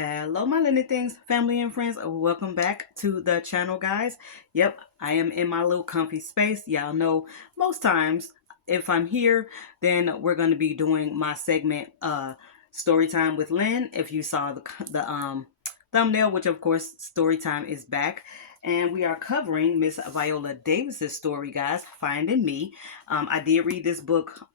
Hello, my Lynn things, family and friends. Welcome back to the channel, guys. Yep, I am in my little comfy space. Y'all know most times if I'm here, then we're going to be doing my segment, story time with Lynn. If you saw the thumbnail, which of course, story time is back. And we are covering Miss Viola Davis's story, guys, Finding Me. I did read this book,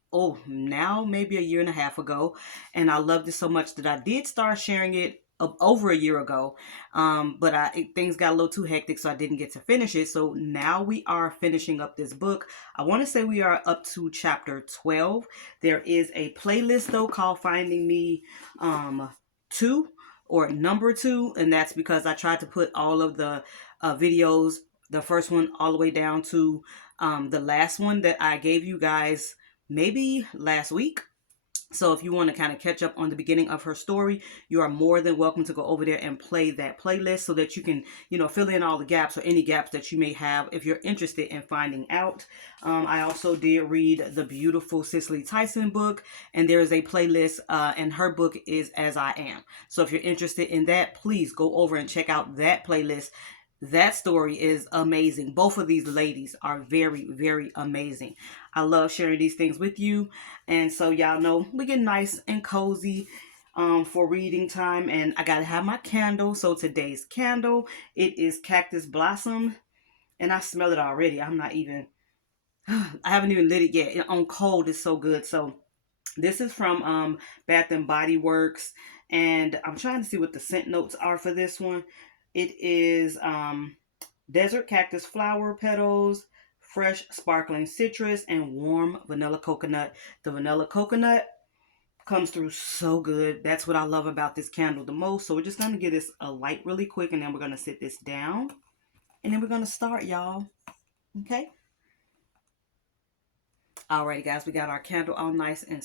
now maybe a year and a half ago, and I loved it so much that I did start sharing it over a year ago. But things got a little too hectic, so I didn't get to finish it. So now we are finishing up this book. I want to say we are up to chapter 12. There is a playlist though called Finding Me 2 or number 2, and that's because I tried to put all of the videos, the first one all the way down to the last one that I gave you guys maybe last week. So if you want to kind of catch up on the beginning of her story, you are more than welcome to go over there and play that playlist so that you can, fill in all the gaps or any gaps that you may have if you're interested in finding out. I also did read the beautiful Cicely Tyson book, and there is a playlist, and her book is As I Am. So if you're interested in that, please go over and check out that playlist. That story is amazing. Both of these ladies are very, very amazing. I love sharing these things with you. And so y'all know we get nice and cozy for reading time. And I got to have my candle. So today's candle, it is Cactus Blossom. And I smell it already. I haven't even lit it yet. On cold, it's so good. So this is from Bath and Body Works. And I'm trying to see what the scent notes are for this one. It is desert cactus flower petals, fresh sparkling citrus, and warm vanilla coconut. The vanilla coconut comes through so good. That's what I love about this candle the most. So we're just going to give this a light really quick, and then we're going to sit this down. And then we're going to start, y'all. Okay? Alrighty, guys. We got our candle all nice and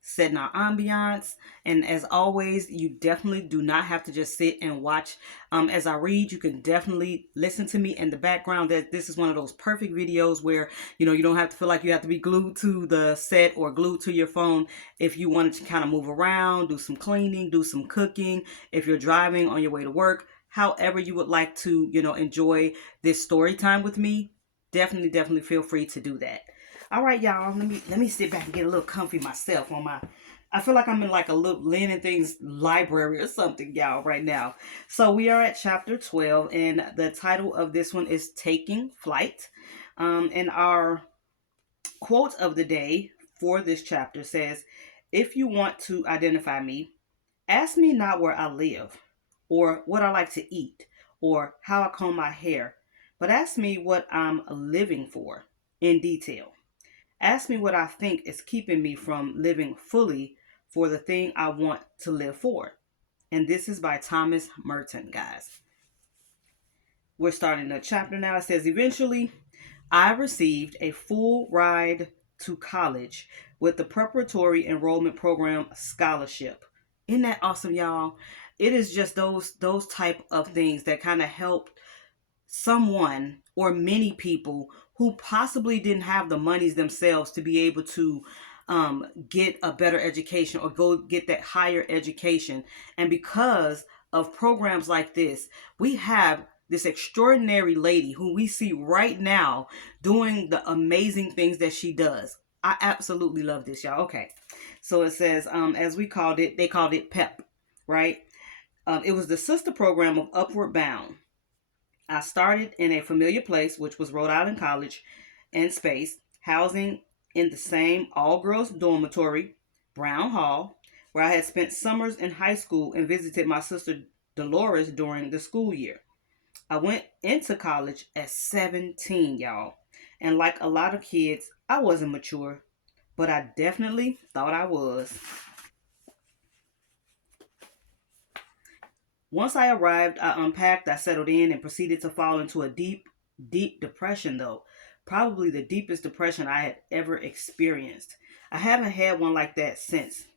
setting our ambiance. And as always, you definitely do not have to just sit and watch as I read. You can definitely listen to me in the background. That this is one of those perfect videos where you don't have to feel like you have to be glued to the set or glued to your phone. If you wanted to kind of move around, do some cleaning, do some cooking, if you're driving on your way to work, however you would like to enjoy this story time with me, definitely feel free to do that. All right, y'all. Let me sit back and get a little comfy myself on my. I feel like I'm in like a little Lynn and Things library or something, y'all, right now. So we are at chapter 12, and the title of this one is Taking Flight. And our quote of the day for this chapter says, "If you want to identify me, ask me not where I live, or what I like to eat, or how I comb my hair, but ask me what I'm living for in detail. Ask me what I think is keeping me from living fully for the thing I want to live for." And this is by Thomas Merton, guys. We're starting the chapter now. It says, "Eventually, I received a full ride to college with the preparatory enrollment program scholarship." Isn't that awesome, y'all? It is just those type of things that kind of help someone or many people who possibly didn't have the monies themselves to be able to get a better education or go get that higher education. And because of programs like this, we have this extraordinary lady who we see right now doing the amazing things that she does. I absolutely love this, y'all. Okay. So it says, as we called it, they called it PEP, right? It was the sister program of Upward Bound. I started in a familiar place, which was Rhode Island College and Space, housing in the same all girls dormitory, Brown Hall, where I had spent summers in high school and visited my sister Dolores during the school year. I went into college at 17, y'all. And like a lot of kids, I wasn't mature, but I definitely thought I was. Once I arrived, I unpacked, I settled in, and proceeded to fall into a deep, deep depression, though. Probably the deepest depression I had ever experienced. I haven't had one like that since.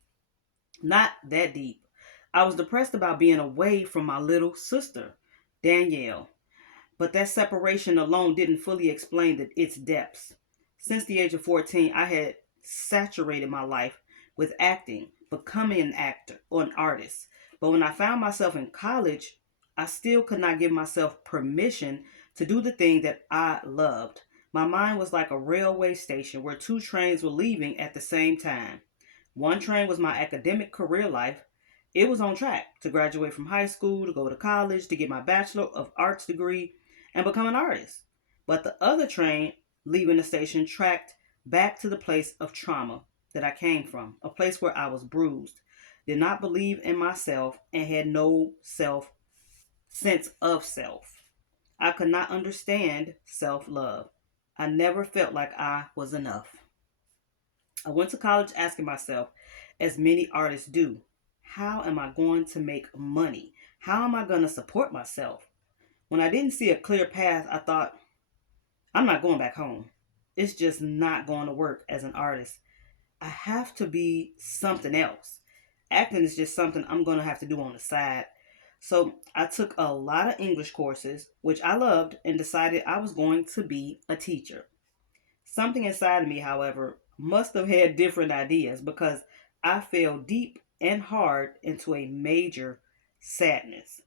Not that deep. I was depressed about being away from my little sister, Danielle. But that separation alone didn't fully explain its depths. Since the age of 14, I had saturated my life with acting, becoming an actor or an artist. But when I found myself in college, I still could not give myself permission to do the thing that I loved. My mind was like a railway station where two trains were leaving at the same time. One train was my academic career life. It was on track to graduate from high school, to go to college, to get my Bachelor of Arts degree, and become an artist. But the other train leaving the station tracked back to the place of trauma that I came from, a place where I was bruised, did not believe in myself, and had no sense of self. I could not understand self love. I never felt like I was enough. I went to college asking myself, as many artists do, how am I going to make money? How am I going to support myself? When I didn't see a clear path, I thought, I'm not going back home. It's just not going to work as an artist. I have to be something else. Acting is just something I'm going to have to do on the side. So I took a lot of English courses, which I loved, and decided I was going to be a teacher. Something inside of me, however, must have had different ideas because I fell deep and hard into a major sadness.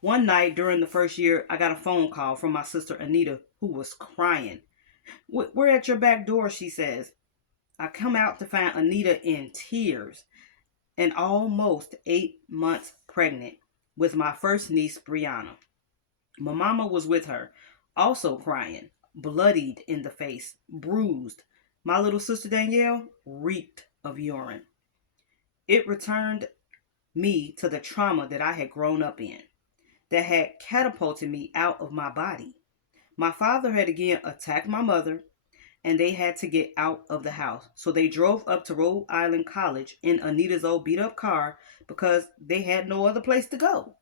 One night during the first year, I got a phone call from my sister Anita, who was crying. We're at your back door, she says. I come out to find Anita in tears and almost 8 months pregnant with my first niece, Brianna. My mama was with her, also crying, bloodied in the face, bruised. My little sister Danielle reeked of urine. It returned me to the trauma that I had grown up in, that had catapulted me out of my body. My father had again attacked my mother, and they had to get out of the house. So they drove up to Rhode Island College in Anita's old beat up car because they had no other place to go.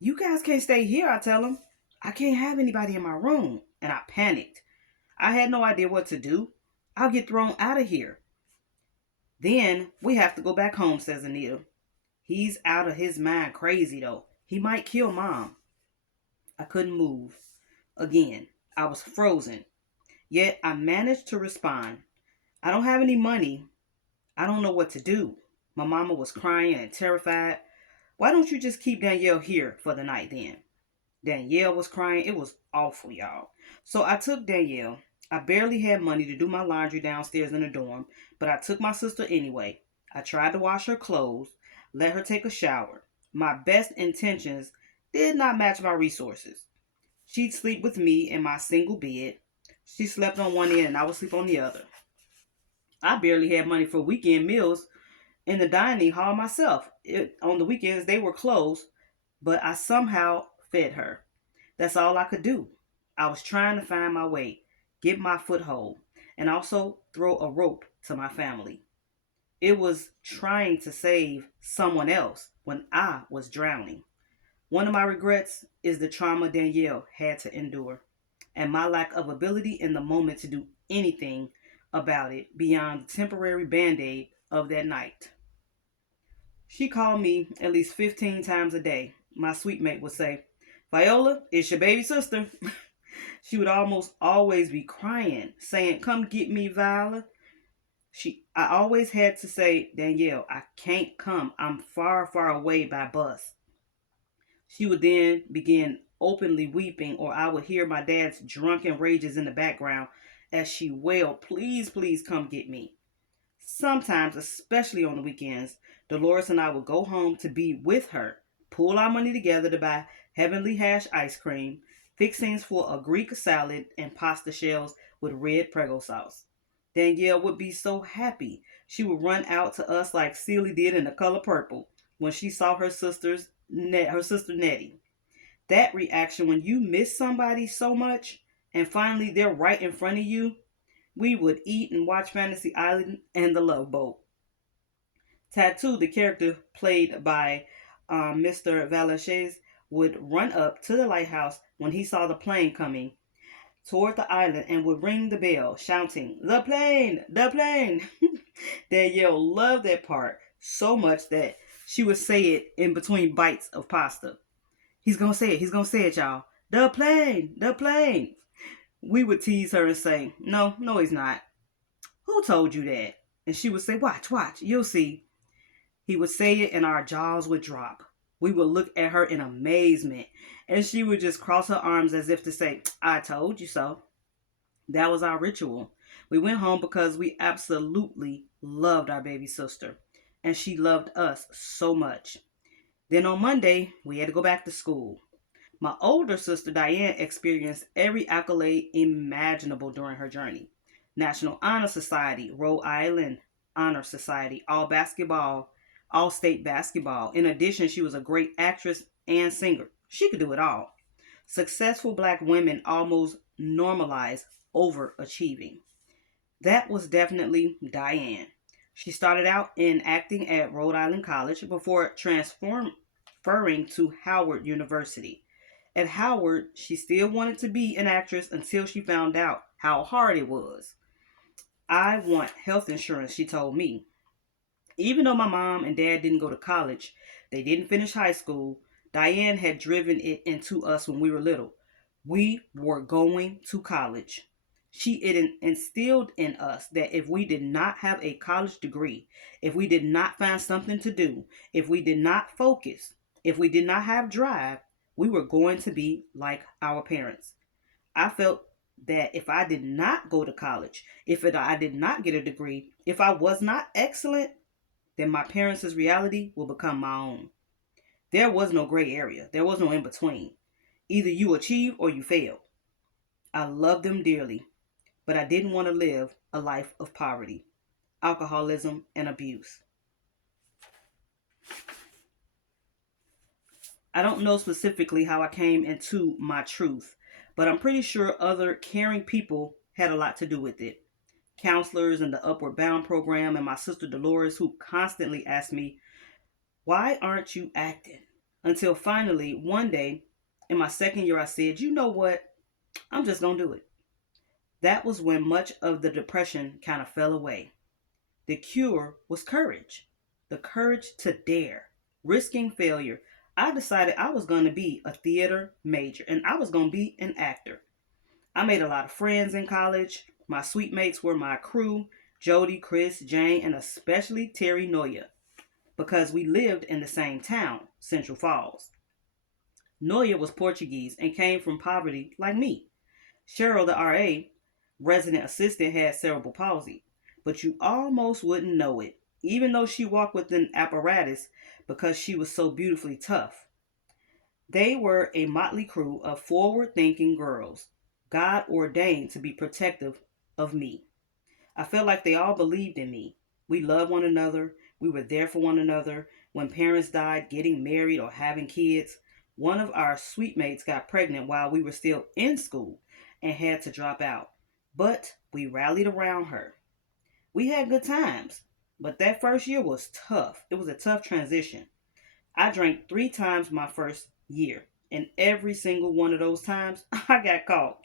You guys can't stay here, I tell them. I can't have anybody in my room. And I panicked. I had no idea what to do. I'll get thrown out of here. Then we have to go back home, says Anita. He's out of his mind crazy though. He might kill mom. I couldn't move. Again, I was frozen. Yet I managed to respond. I don't have any money. I don't know what to do. My mama was crying and terrified. Why don't you just keep Danielle here for the night then? Danielle was crying. It was awful, y'all. So I took Danielle. I barely had money to do my laundry downstairs in the dorm, but I took my sister anyway. I tried to wash her clothes, let her take a shower. My best intentions did not match my resources. She'd sleep with me in my single bed. She slept on one end and I would sleep on the other. I barely had money for weekend meals in the dining hall myself. On the weekends, they were closed, but I somehow fed her. That's all I could do. I was trying to find my way, get my foothold, and also throw a rope to my family. It was trying to save someone else when I was drowning. One of my regrets is the trauma Danielle had to endure, and my lack of ability in the moment to do anything about it beyond the temporary band aid of that night. She called me at least 15 times a day. My sweet mate would say, Viola, it's your baby sister. She would almost always be crying, saying, come get me, Viola. I always had to say, Danielle, I can't come. I'm far, far away by bus. She would then begin openly weeping, or I would hear my dad's drunken rages in the background as she wailed, please, please come get me. Sometimes, especially on the weekends, Dolores and I would go home to be with her, pull our money together to buy heavenly hash ice cream, fixings for a Greek salad, and pasta shells with red Prego sauce. Danielle would be so happy. She would run out to us like Celie did in The Color Purple when she saw her sister Nettie. That reaction when you miss somebody so much and finally they're right in front of you, we would eat and watch Fantasy Island and The Love Boat. Tattoo, the character played by Mr. Valaches, would run up to the lighthouse when he saw the plane coming toward the island and would ring the bell, shouting, the plane, the plane. Danielle loved that part so much that she would say it in between bites of pasta. He's gonna say it, y'all. The plane, the plane. We would tease her and say, no, no, he's not. Who told you that? And she would say, watch, you'll see. He would say it and our jaws would drop. We would look at her in amazement, and she would just cross her arms as if to say, I told you so. That was our ritual. We went home because we absolutely loved our baby sister, and she loved us so much. Then on Monday, we had to go back to school. My older sister Diane experienced every accolade imaginable during her journey: National Honor Society, Rhode Island Honor Society, all state basketball. In addition, she was a great actress and singer. She could do it all. Successful black women almost normalize overachieving. That was definitely Diane. She started out in acting at Rhode Island College before transferring to Howard University. At Howard, she still wanted to be an actress until she found out how hard it was. I want health insurance, she told me. Even though my mom and dad didn't go to college, they didn't finish high school, Diane had driven it into us when we were little. We were going to college. She instilled in us that if we did not have a college degree, if we did not find something to do, if we did not focus, if we did not have drive, we were going to be like our parents. I felt that if I did not go to college, I did not get a degree, if I was not excellent, then my parents' reality will become my own. There was no gray area. There was no in between. Either you achieve or you fail. I loved them dearly, but I didn't want to live a life of poverty, alcoholism, and abuse. I don't know specifically how I came into my truth, but I'm pretty sure other caring people had a lot to do with it. Counselors in the Upward Bound program, and my sister Dolores, who constantly asked me, why aren't you acting? Until finally, one day in my second year, I said, you know what? I'm just going to do it. That was when much of the depression kind of fell away. The cure was courage, the courage to dare, risking failure. I decided I was going to be a theater major and I was going to be an actor. I made a lot of friends in college. My suite mates were my crew: Jody, Chris, Jane, and especially Terry Noya, because we lived in the same town, Central Falls. Noya was Portuguese and came from poverty like me. Cheryl, the RA, resident assistant, had cerebral palsy, but you almost wouldn't know it, even though she walked with an apparatus because she was so beautifully tough. They were a motley crew of forward thinking girls, God ordained to be protective of me. I felt like they all believed in me. We loved one another. We were there for one another. When parents died, getting married, or having kids, one of our suite mates got pregnant while we were still in school and had to drop out. But we rallied around her. We had good times, but that first year was tough. It was a tough transition. I drank 3 times my first year, and every single one of those times I got caught.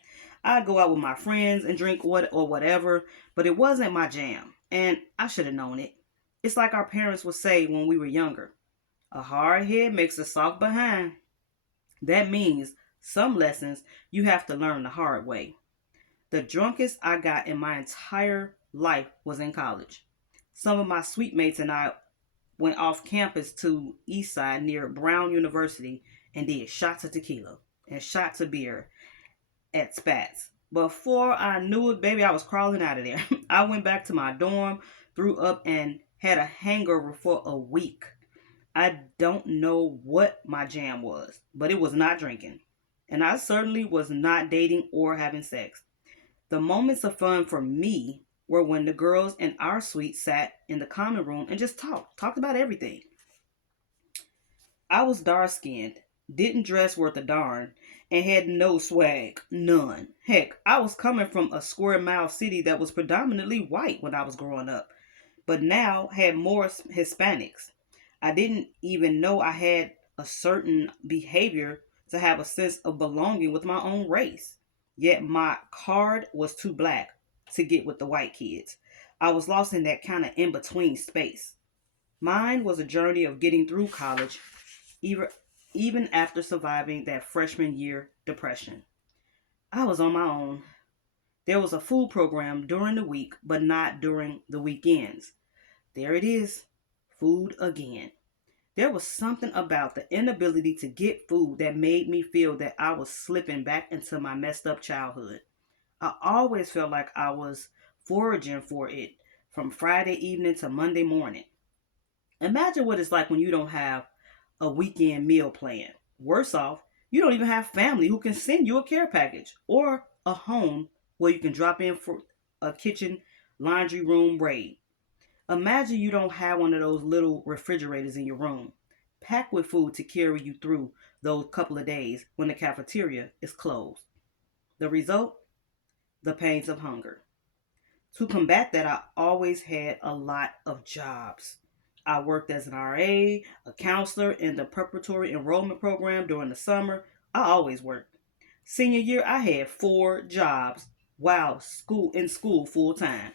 I'd go out with my friends and drink whatever, but it wasn't my jam, and I should have known it. It's like our parents would say when we were younger: a hard head makes a soft behind. That means some lessons you have to learn the hard way. The drunkest I got in my entire life was in college. Some of my suite mates and I went off campus to East Side near Brown University and did shots of tequila and shots of beer at Spats. Before I knew it, baby, I was crawling out of there. I went back to my dorm, threw up, and had a hangover for a week. I don't know what my jam was, but it was not drinking. And I certainly was not dating or having sex. The moments of fun for me were when the girls in our suite sat in the common room and just talked about everything. I was dark skinned, didn't dress worth a darn, and had no swag. None. Heck, I was coming from a square mile city that was predominantly white when I was growing up, but now had more Hispanics. I didn't even know I had a certain behavior to have a sense of belonging with my own race. Yet my card was too black to get with the white kids. I was lost in that kind of in between space. Mine was a journey of getting through college, even, even after surviving that freshman year depression. I was on my own. There was a food program during the week, but not during the weekends. There it is. food again. There was something about the inability to get food that made me feel that I was slipping back into my messed up childhood. I always felt like I was foraging for it from Friday evening to Monday morning. Imagine what it's like when you don't have a weekend meal plan. Worse off, you don't even have family who can send you a care package or a home where you can drop in for a kitchen laundry room raid. Imagine you don't have one of those little refrigerators in your room, packed with food to carry you through those couple of days when the cafeteria is closed. The result? The pains of hunger. To combat that, I always had a lot of jobs. I worked as an RA, a counselor in the preparatory enrollment program during the summer. I always worked. Senior year, I had 4 jobs while school full time.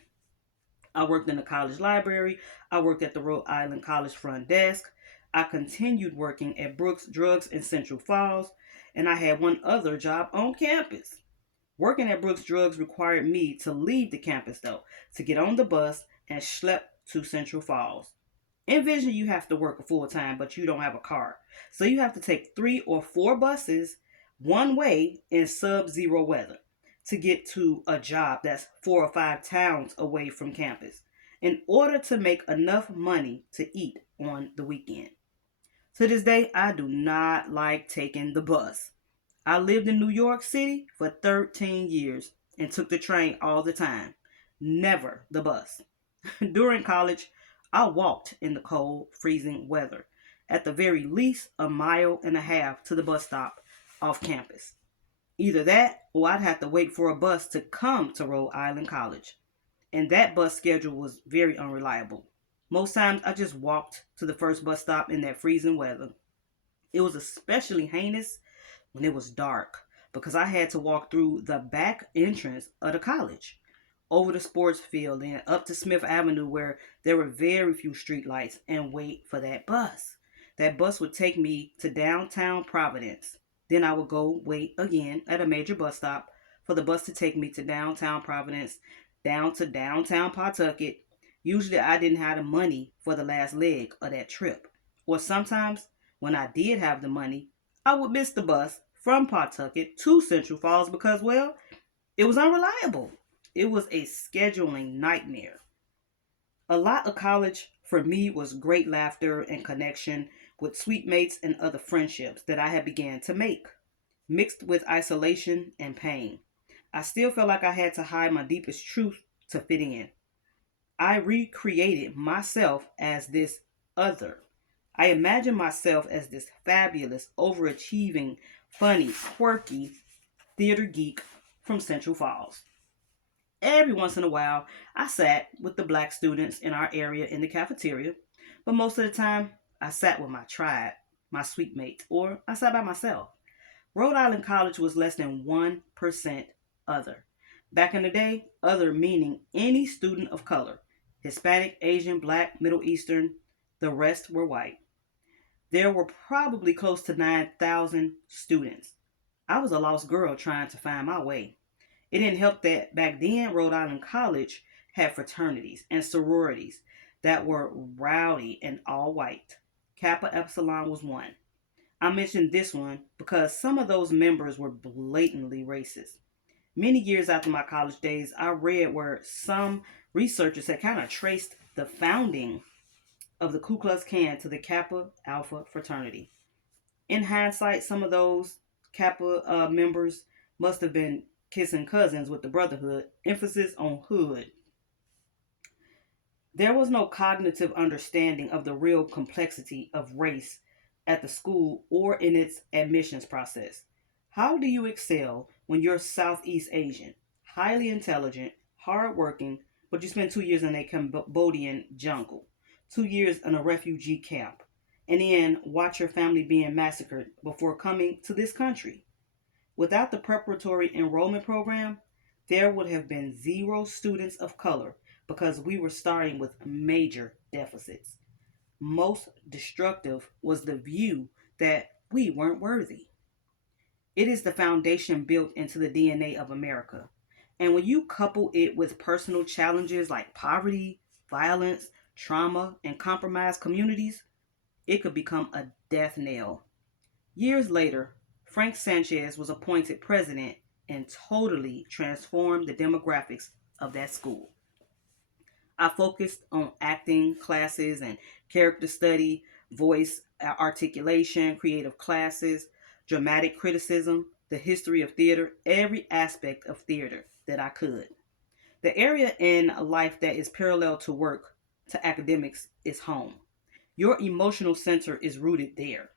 I worked in the college library. I worked at the Rhode Island College front desk. I continued working at Brooks Drugs in Central Falls, and I had one other job on campus. Working at Brooks Drugs required me to leave the campus, though, to get on the bus and schlep to Central Falls. Envision you have to work full time, but you don't have a car. So you have to take 3 or 4 buses one way in sub zero weather to get to a job that's 4 or 5 towns away from campus in order to make enough money to eat on the weekend. To this day, I do not like taking the bus. I lived in New York City for 13 years and took the train all the time, never the bus. During college, I walked in the cold, freezing weather, at the very least a mile and a half to the bus stop off campus. Either that or I'd have to wait for a bus to come to Rhode Island College. And that bus schedule was very unreliable. Most times I just walked to the first bus stop in that freezing weather. It was especially heinous when it was dark because I had to walk through the back entrance of the college, over the sports field and up to Smith Avenue where there were very few streetlights and wait for that bus. That bus would take me to downtown Providence. Then I would go wait again at a major bus stop for the bus to take me to downtown Providence, down to downtown Pawtucket. Usually I didn't have the money for the last leg of that trip. Or sometimes when I did have the money, I would miss the bus from Pawtucket to Central Falls because, well, it was unreliable. It was a scheduling nightmare. A lot of college for me was great laughter and connection with sweet mates and other friendships that I had began to make, mixed with isolation and pain. I still felt like I had to hide my deepest truth to fit in. I recreated myself as this other. I imagined myself as this fabulous, overachieving, funny, quirky theater geek from Central Falls. Every once in a while, I sat with the black students in our area in the cafeteria, but most of the time, I sat with my tribe, my sweet mates, or I sat by myself. Rhode Island College was less than 1% other. Back in the day, other meaning any student of color, Hispanic, Asian, Black, Middle Eastern, the rest were white. There were probably close to 9,000 students. I was a lost girl trying to find my way. It didn't help that back then Rhode Island College had fraternities and sororities that were rowdy and all white. Kappa Epsilon was one. I mentioned this one because some of those members were blatantly racist. Many years after my college days, I read where some researchers had kind of traced the founding of the Ku Klux Klan to the Kappa Alpha fraternity. In hindsight, some of those Kappa members must have been kissing cousins with the Brotherhood, emphasis on hood. There was no cognitive understanding of the real complexity of race at the school or in its admissions process. How do you excel when you're Southeast Asian, highly intelligent, hardworking, but you spend 2 years in a Cambodian jungle, 2 years in a refugee camp, and then watch your family being massacred before coming to this country? Without the preparatory enrollment program, there would have been zero students of color because we were starting with major deficits. Most destructive was the view that we weren't worthy. It is the foundation built into the DNA of America. And when you couple it with personal challenges like poverty, violence, trauma, and compromised communities, it could become a death knell. Years later, Frank Sanchez was appointed president and totally transformed the demographics of that school. I focused on acting classes and character study, voice articulation, creative classes, dramatic criticism, the history of theater, every aspect of theater that I could. The area in life that is parallel to work, to academics, is home. Your emotional center is rooted there.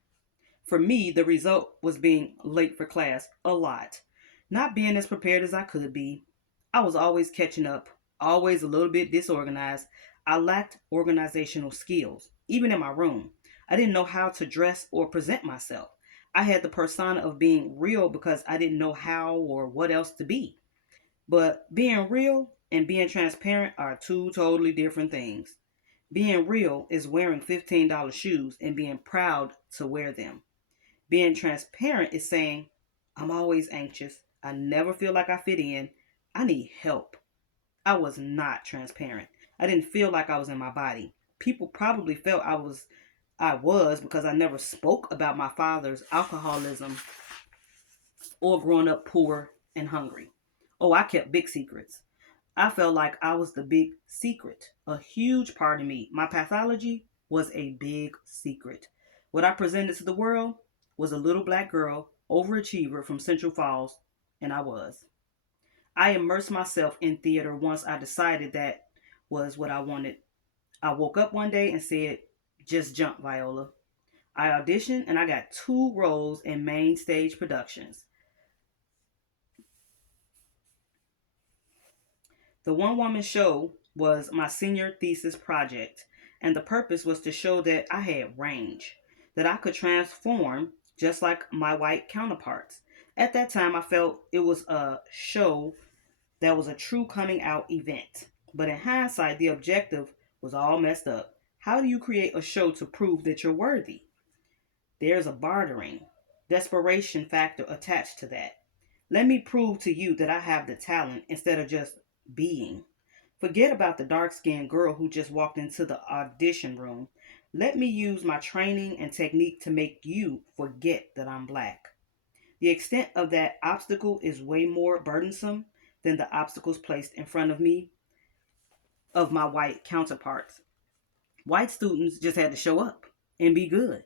For me, the result was being late for class a lot, not being as prepared as I could be. I was always catching up, always a little bit disorganized. I lacked organizational skills, even in my room. I didn't know how to dress or present myself. I had the persona of being real because I didn't know how or what else to be. But being real and being transparent are two totally different things. Being real is wearing $15 shoes and being proud to wear them. Being transparent is saying, I'm always anxious. I never feel like I fit in. I need help. I was not transparent. I didn't feel like I was in my body. People probably felt I was because I never spoke about my father's alcoholism or growing up poor and hungry. Oh, I kept big secrets. I felt like I was the big secret, a huge part of me. My pathology was a big secret. What I presented to the world was a little black girl, overachiever from Central Falls, and I was. I immersed myself in theater once I decided that was what I wanted. I woke up one day and said, just jump, Viola. I auditioned and I got two roles in main stage productions. The one woman show was my senior thesis project, and the purpose was to show that I had range, that I could transform just like my white counterparts. At that time, I felt it was a show that was a true coming out event. But in hindsight, the objective was all messed up. How do you create a show to prove that you're worthy? There's a bartering, desperation factor attached to that. Let me prove to you that I have the talent instead of just being. Forget about the dark skinned girl who just walked into the audition room. Let me use my training and technique to make you forget that I'm black. The extent of that obstacle is way more burdensome than the obstacles placed in front of me of my white counterparts. White students just had to show up and be good.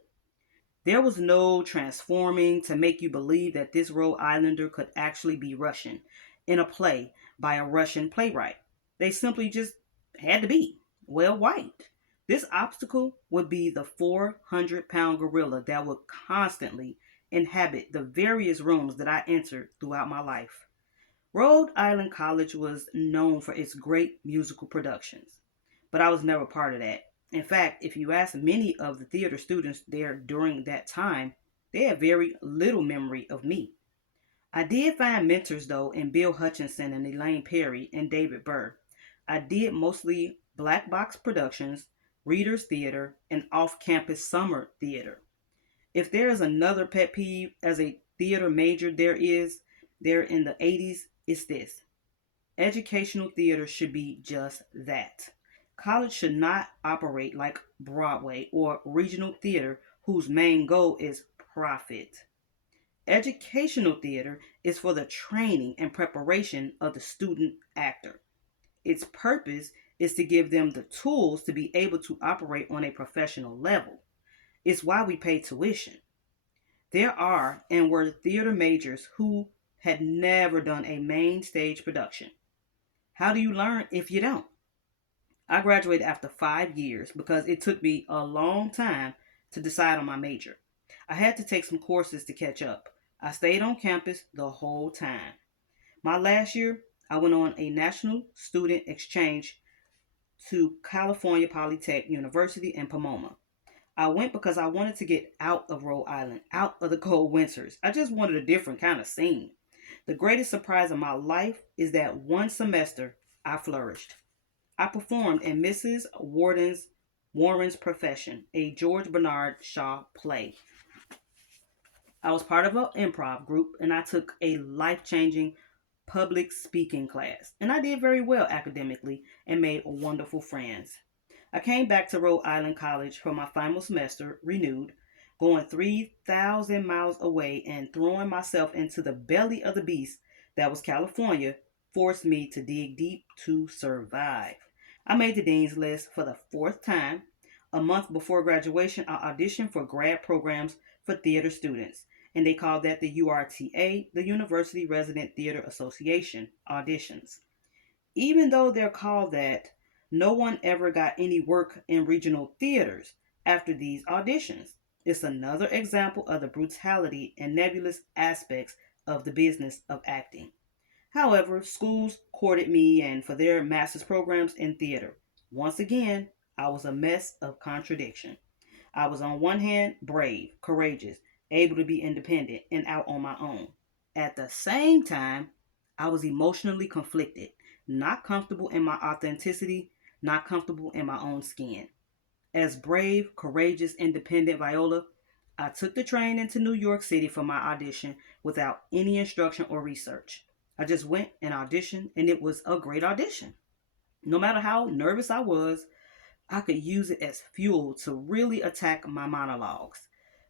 There was no transforming to make you believe that this Rhode Islander could actually be Russian in a play by a Russian playwright. They simply just had to be, well, white. This obstacle would be the 400-pound gorilla that would constantly inhabit the various rooms that I entered throughout my life. Rhode Island College was known for its great musical productions, but I was never part of that. In fact, if you ask many of the theater students there during that time, they have very little memory of me. I did find mentors though in Bill Hutchinson and Elaine Perry and David Burr. I did mostly black box productions, readers theater, and off-campus summer theater. If there is another pet peeve as a theater major there in the 80s, it's this. Educational theater should be just that. College should not operate like Broadway or regional theater whose main goal is profit. Educational theater is for the training and preparation of the student actor. Its purpose is to give them the tools to be able to operate on a professional level. It's why we pay tuition. There are and were theater majors who had never done a main stage production. How do you learn if you don't? I graduated after 5 years because it took me a long time to decide on my major. I had to take some courses to catch up. I stayed on campus the whole time. My last year, I went on a national student exchange to California Polytech University in Pomona. I went because I wanted to get out of Rhode Island, out of the cold winters. I just wanted a different kind of scene. The greatest surprise of my life is that one semester I flourished. I performed in Mrs. Warren's Profession, a George Bernard Shaw play. I was part of an improv group and I took a life changing public speaking class. And I did very well academically and made wonderful friends. I came back to Rhode Island College for my final semester, renewed, going 3,000 miles away and throwing myself into the belly of the beast that was California forced me to dig deep to survive. I made the Dean's List for the fourth time. A month before graduation, I auditioned for grad programs for theater students, and they called that the URTA, the University Resident Theater Association auditions. Even though they're called that, no one ever got any work in regional theaters after these auditions. It's another example of the brutality and nebulous aspects of the business of acting. However, schools courted me and for their master's programs in theater. Once again, I was a mess of contradiction. I was on one hand brave, courageous, able to be independent and out on my own. At the same time, I was emotionally conflicted, not comfortable in my authenticity, not comfortable in my own skin. As brave, courageous, independent Viola, I took the train into New York City for my audition without any instruction or research. I just went and auditioned, and it was a great audition. No matter how nervous I was, I could use it as fuel to really attack my monologues,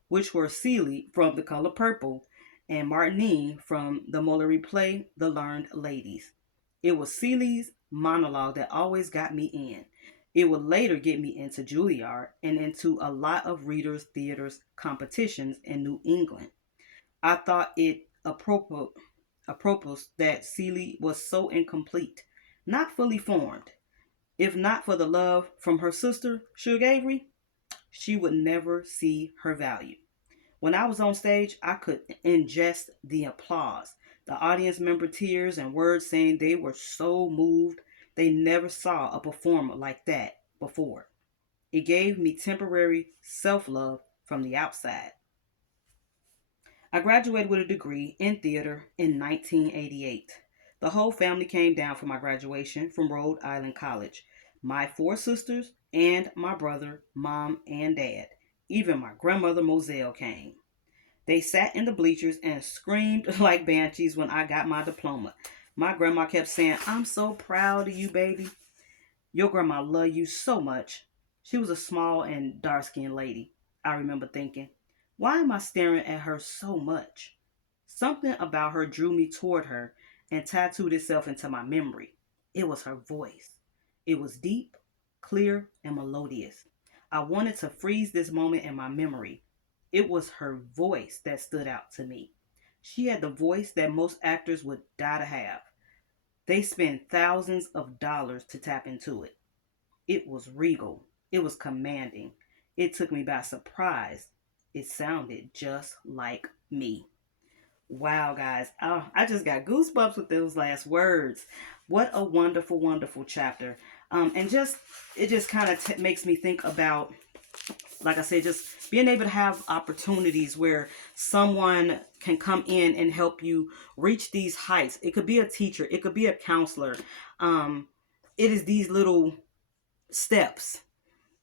which were Celie from The Color Purple and Martine from the Maury play The Learned Ladies. It was Celie's monologue that always got me in. It would later get me into Juilliard and into a lot of readers' theaters competitions in New England. I thought it apropos that Celie was so incomplete, not fully formed. If not for the love from her sister, Suge Avery, she would never see her value. When I was on stage, I could ingest the applause, the audience member tears and words saying they were so moved they never saw a performer like that before. It gave me temporary self love from the outside. I graduated with a degree in theater in 1988. The whole family came down for my graduation from Rhode Island College. My four sisters and my brother, mom, and dad. Even my grandmother Moselle came. They sat in the bleachers and screamed like banshees when I got my diploma. My grandma kept saying, "I'm so proud of you, baby. Your grandma loved you so much." She was a small and dark skinned lady. I remember thinking, why am I staring at her so much? Something about her drew me toward her and tattooed itself into my memory. It was her voice. It was deep, clear, and melodious. I wanted to freeze this moment in my memory. It was her voice that stood out to me. She had the voice that most actors would die to have. They spend thousands of dollars to tap into it. It was regal. It was commanding. It took me by surprise. It sounded just like me. Wow, guys. Oh, I just got goosebumps with those last words. What a wonderful, wonderful chapter. And just, it just kind of makes me think about, like I said, just being able to have opportunities where someone can come in and help you reach these heights. It could be a teacher, it could be a counselor. It is these little steps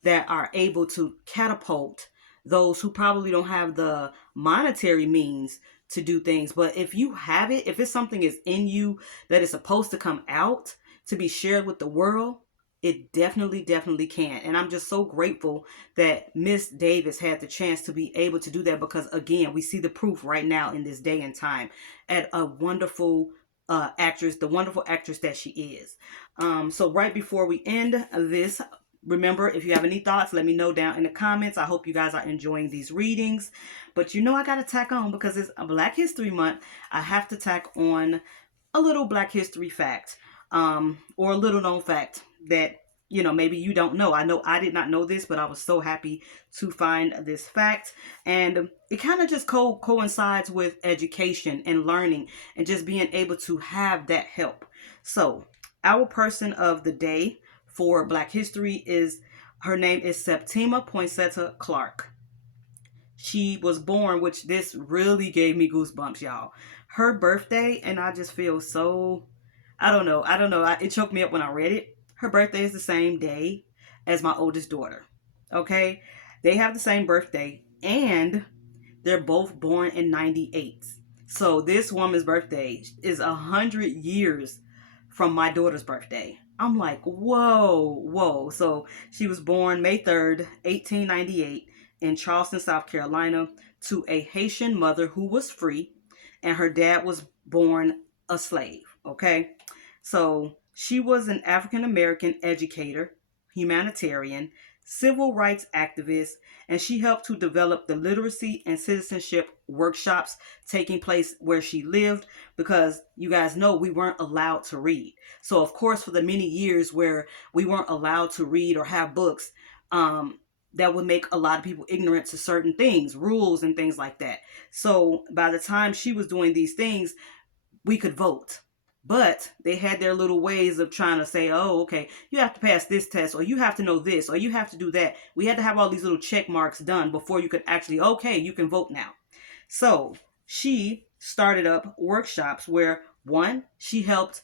that are able to catapult those who probably don't have the monetary means to do things. But if you have it, if it's something is in you that is supposed to come out to be shared with the world, it definitely, definitely can. And I'm just so grateful that Miss Davis had the chance to be able to do that because, again, we see the proof right now in this day and time at a wonderful actress, the wonderful actress that she is. So right before we end this, remember, if you have any thoughts, let me know down in the comments. I hope you guys are enjoying these readings. But you know I got to tack on because it's a Black History Month. I have to tack on a little Black History fact or a little known fact that, you know, maybe you don't know. I know I did not know this, but I was so happy to find this fact. And it kind of just coincides with education and learning and just being able to have that help. So our person of the day for Black History is, her name is Septima Poinsetta Clark. She was born, which this really gave me goosebumps, y'all. Her birthday, and I just feel so, I don't know. It choked me up when I read it. Her birthday is the same day as my oldest daughter. Okay? They have the same birthday, and they're both born in 98. So this woman's birthday is 100 years from my daughter's birthday. I'm like, whoa, whoa. So she was born May 3rd, 1898, in Charleston, South Carolina, to a Haitian mother who was free, and her dad was born a slave. Okay. So she was an African American educator, humanitarian, civil rights activist, and she helped to develop the literacy and citizenship workshops taking place where she lived, because you guys know we weren't allowed to read. So, of course, for the many years where we weren't allowed to read or have books, that would make a lot of people ignorant to certain things, rules, and things like that. So, by the time she was doing these things, we could vote. But they had their little ways of trying to say, oh, okay, you have to pass this test, or you have to know this, or you have to do that. We had to have all these little check marks done before you could actually, okay, you can vote now. So she started up workshops where, one, she helped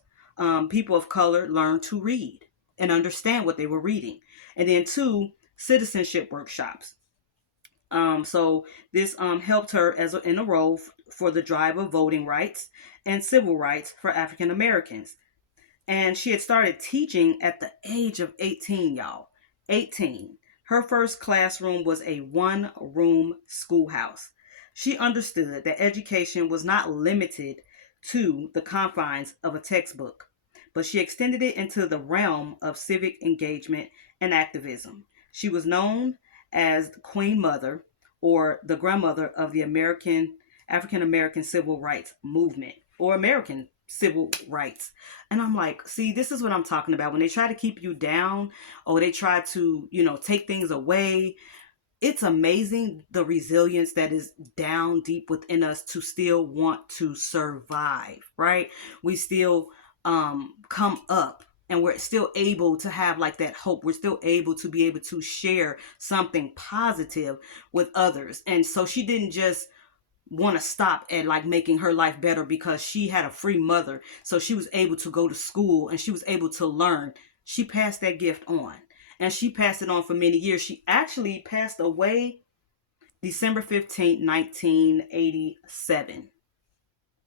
people of color learn to read and understand what they were reading. And then two, citizenship workshops. So this helped her in a role for the drive of voting rights and civil rights for African Americans. And she had started teaching at the age of 18, y'all. 18. Her first classroom was a one-room schoolhouse. She understood that education was not limited to the confines of a textbook, but she extended it into the realm of civic engagement and activism. She was known as the Queen Mother, or the grandmother of the African American civil rights movement, or American civil rights. And I'm like, see, this is what I'm talking about. When they try to keep you down, or they try to, take things away, it's amazing the resilience that is down deep within us to still want to survive, right? We still come up, and we're still able to have like that hope. We're still able to be able to share something positive with others. And so she didn't just want to stop at like making her life better because she had a free mother. So she was able to go to school and she was able to learn. She passed that gift on, and she passed it on for many years. She actually passed away December 15th, 1987.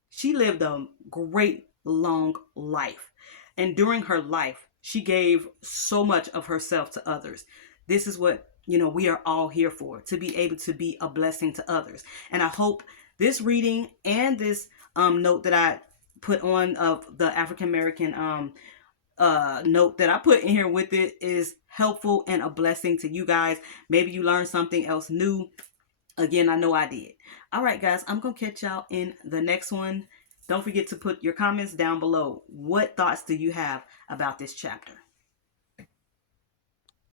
She lived a great long life. And during her life, she gave so much of herself to others. This is what, we are all here for, to be able to be a blessing to others. And I hope this reading and this note that I put on of the African American note that I put in here with it is helpful and a blessing to you guys. Maybe you learned something else new. Again, I know I did. All right, guys, I'm going to catch y'all in the next one. Don't forget to put your comments down below. What thoughts do you have about this chapter?